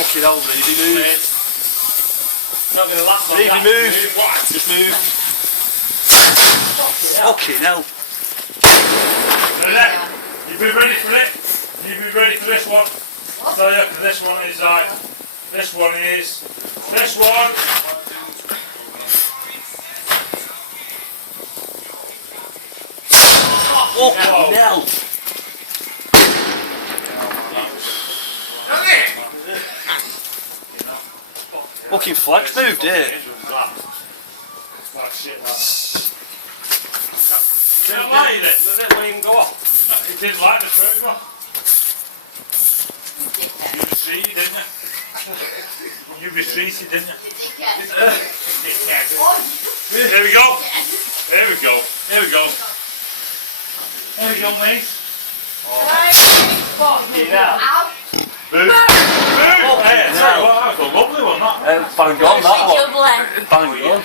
Fucking hell, Reedy, move. Not going to last long. Reedy, move. Just move. Fucking hell. Ready? You be ready for it? You be ready for this one? I'll tell you, this one is like, this one is, this one. Fucking hell. Fucking flex moved it. You didn't like it? It won't even go off. You didn't like the trigger. You retreated, didn't you? You retreated, didn't you? There we go. There we go. There we go. There we go, mate. Boom. Boom. Hey, that's a lovely one, that. Bang on that one. Bang on.